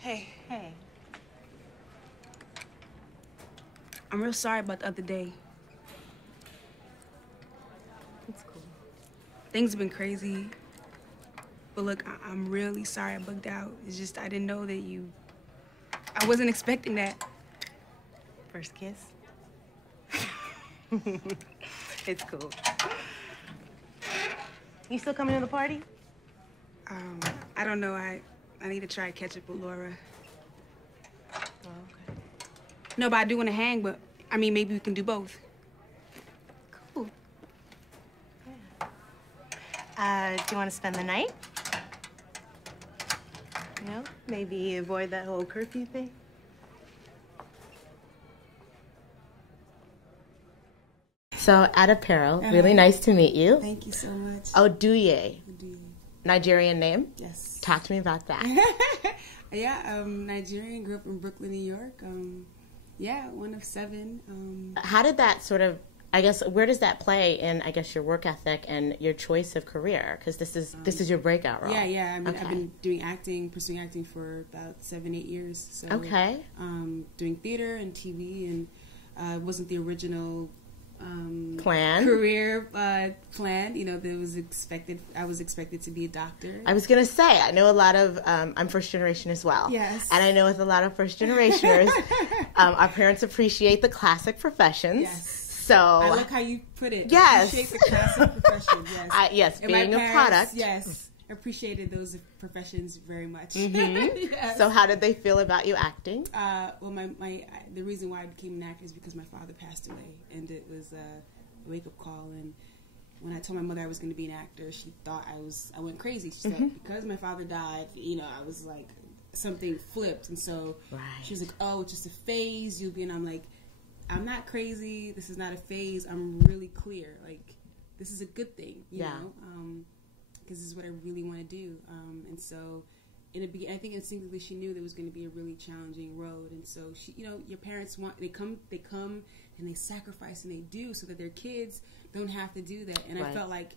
Hey. Hey. I'm real sorry about the other day. It's cool. Things have been crazy. But look, I'm really sorry I bugged out. It's just I didn't know that you... I wasn't expecting that. First kiss? It's cool. You still coming to the party? I don't know. I need to try to catch up with Laura. Oh, okay. No, but I do want to hang, but I mean, maybe we can do both. Cool. Yeah. Do you want to spend the night? You know, maybe avoid that whole curfew thing? So, Adepero, really nice to meet you. Thank you so much. Oduye. Nigerian name? Yes. Talk to me about that. Yeah, Nigerian, grew up in Brooklyn, New York. Yeah, one of 7. How did that sort of, I guess, where does that play in, I guess, your work ethic and your choice of career? Because this is your breakout role. Yeah. I mean, okay. I've been doing pursuing acting for about 7-8 years. So, okay. Doing theater and TV, and it wasn't the original career plan. You know, that was expected. I was expected to be a doctor. I was gonna say, I know a lot of I'm first generation as well. Yes. And I know with a lot of first generationers, our parents appreciate the classic professions. Yes. So I like how you put it. Yes. Appreciate the classic profession. Yes. Yes, and being my a parents, product. Yes. Appreciated those professions very much. Mm-hmm. Yes. So how did they feel about you acting? Well, the reason why I became an actor is because my father passed away, and it was a wake-up call. And when I told my mother I was going to be an actor, she thought I went crazy. She said, because my father died, you know, I was like, something flipped. And so she was like, oh, it's just a phase. You'll be, and I'm like, I'm not crazy. This is not a phase. I'm really clear. Like, this is a good thing, you know? Because this is what I really want to do. And so, in the beginning, I think instinctively she knew there was going to be a really challenging road. And so, she, you know, your parents they come and they sacrifice and they do so that their kids don't have to do that. And I felt like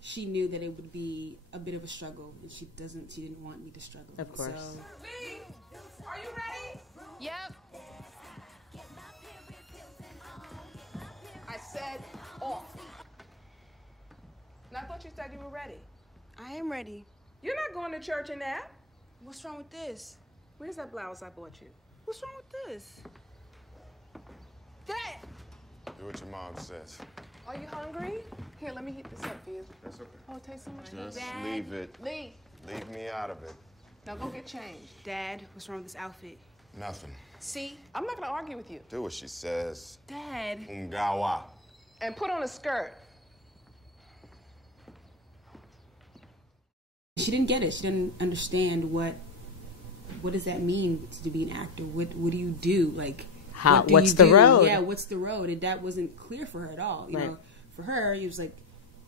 she knew that it would be a bit of a struggle, and she didn't want me to struggle. Of course. Lee, are you ready? Yep. I said off. And I thought you said you were ready. I am ready. You're not going to church in that. What's wrong with this? Where's that blouse I bought you? What's wrong with this? Dad! Do what your mom says. Are you hungry? Here, let me heat this up for you. That's okay. Oh, it tastes so much Just Dad. leave it. Lee. Leave me out of it. Now go get changed. Dad, what's wrong with this outfit? Nothing. See? I'm not going to argue with you. Do what she says. Dad. Ungawa. And put on a skirt. She didn't get it. She didn't understand what does that mean to be an actor? What do you do? Like, what's the road? Yeah, what's the road? And that wasn't clear for her at all. You know, for her, it was like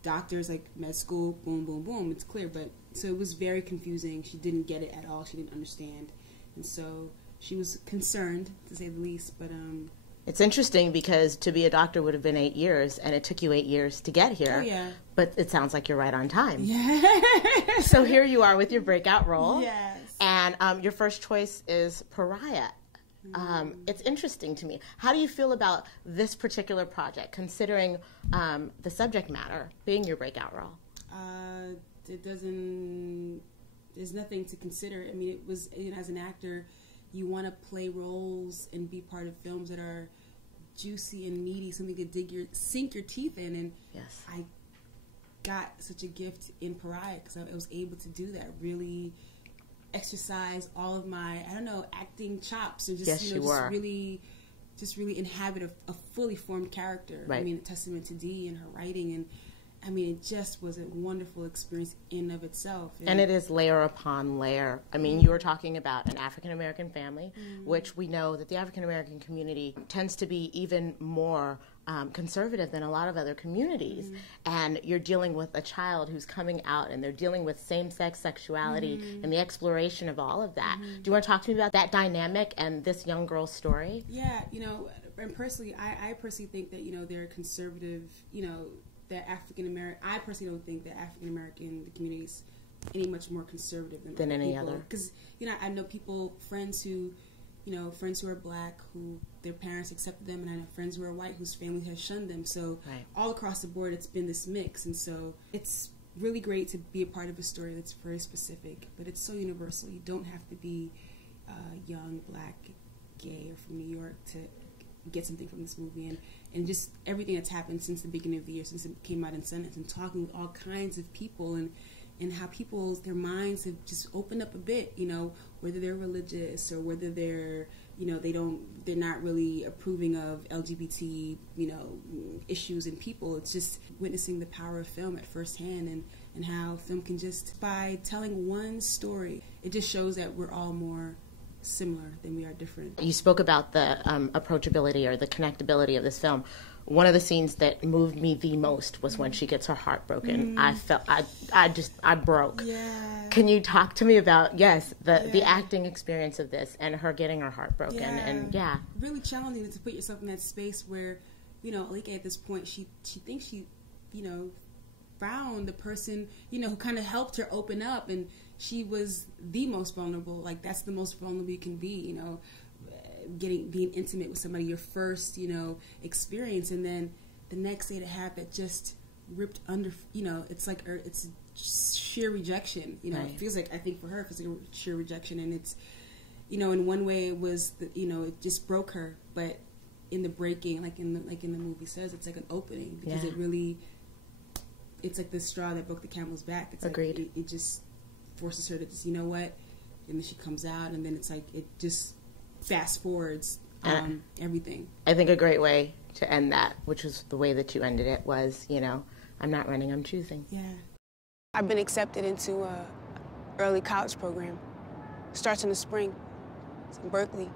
doctors, like med school, boom, boom, boom. It's clear, but so it was very confusing. She didn't get it at all. She didn't understand, and so she was concerned, to say the least. But it's interesting because to be a doctor would have been 8 years, and it took you 8 years to get here. Oh, yeah. But it sounds like you're right on time. Yeah. So here you are with your breakout role. Yes. And your first choice is Pariah. It's interesting to me. How do you feel about this particular project, considering the subject matter being your breakout role? There's nothing to consider. I mean, it was, you know, as an actor, you want to play roles and be part of films that are juicy and meaty, something to sink your teeth in. And yes. I got such a gift in Pariah because I was able to do that, really exercise all of my, I don't know, acting chops, and just, yes, you know, just really inhabit a fully formed character. Right. I mean, a testament to Dee and her writing, and I mean, it just was a wonderful experience in of itself. And it is layer upon layer. I mean, you were talking about an African-American family, which we know that the African-American community tends to be even more conservative than a lot of other communities. And you're dealing with a child who's coming out, and they're dealing with same-sex sexuality and the exploration of all of that. Do you want to talk to me about that dynamic and this young girl's story? Yeah, you know, and personally, I personally think that, you know, they're conservative, you know, that African-American, I personally don't think that African-American communities any much more conservative than any people. other. Because, you know, I know friends who are black, who their parents accepted them, and I know friends who are white whose family has shunned them. So all across the board, it's been this mix. And so it's really great to be a part of a story that's very specific, but it's so universal. You don't have to be young, black, gay, or from New York to get something from this movie. And just everything that's happened since the beginning of the year, since it came out in Sundance, and talking with all kinds of people, and how their minds have just opened up a bit, you know, whether they're religious or whether they're, you know, they're not really approving of LGBT, you know, issues in people. It's just witnessing the power of film at first hand, and how film can just, by telling one story, it just shows that we're all more similar than we are different. You spoke about the approachability or the connectability of this film. One of the scenes that moved me the most was when she gets her heart broken. I broke. Yeah. Can you talk to me about, the acting experience of this and her getting her heart broken? And really challenging to put yourself in that space where, you know, Alika at this point, she thinks she, you know, found the person, you know, who kind of helped her open up, and she was the most vulnerable. Like, that's the most vulnerable you can be, you know, being intimate with somebody, your first, you know, experience, and then the next day to have that just ripped under, you know, it's like, it's sheer rejection, you know. It feels like, I think for her, it feels like sheer rejection, and it's, you know, in one way it was, you know, it just broke her, but in the breaking, like in the movie says, it's like an opening, because it really, it's like the straw that broke the camel's back. It's Agreed. Like it just forces her to just, you know what, and then she comes out, and then it's like it just fast forwards everything. I think a great way to end that, which was the way that you ended it, was, you know, I'm not running, I'm choosing. Yeah. I've been accepted into a early college program. Starts in the spring. It's in Berkeley.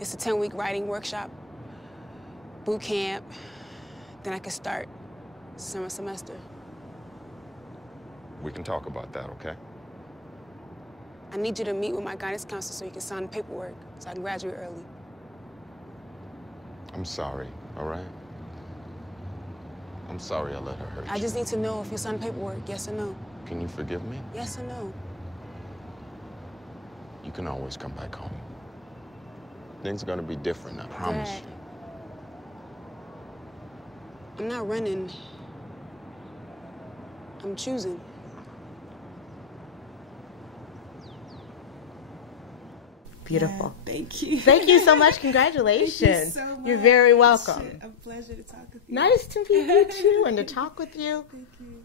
It's a 10-week writing workshop, boot camp. Then I could start summer semester. We can talk about that, okay? I need you to meet with my guidance counselor so you can sign the paperwork so I can graduate early. I'm sorry, all right? I'm sorry I let her hurt you. I just need to know if you sign the paperwork, yes or no. Can you forgive me? Yes or no. You can always come back home. Things are gonna be different, I promise Dad, you. I'm not running. I'm choosing. Beautiful. Yeah, thank you. Thank you so much. Congratulations. Thank you so much. You're very welcome. A pleasure to talk with you. Nice to meet you too, and to talk with you. Thank you.